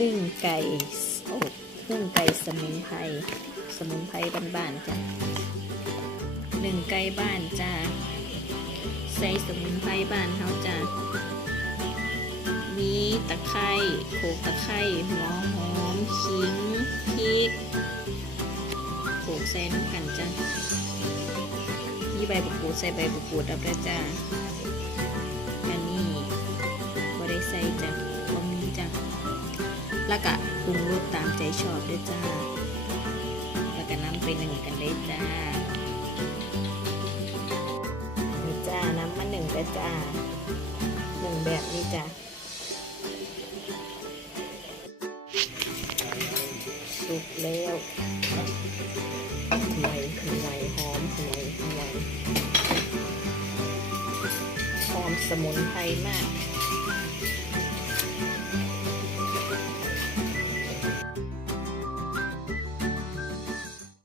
นึ่งไก่โอ้นึ่งไก่สมุนไพรสมุนไพรบ้านๆจ้ะหนึ่งไก่บ้านจ้าใส่สมุนไพรบ้านเขาจ้ามีตะไคร้โขลกตะไคร้หัวหอมขิงพริกโขลกใส่น้ำกันจ้ามีใบบุกูดใส่ใบบุกูดเอาไปจ้า แล้วก็ปรุงรสตามใจชอบด้วยจ้า แล้วก็น้ำไปหนึ่งกันเลยจ้านี่จ้าน้ำมาหนึ่งแล้วจ้าหนึ่งแบบนี้จ้าสุกแล้วหวยหวยหอมหวยหวยหอมสมุนไพรมาก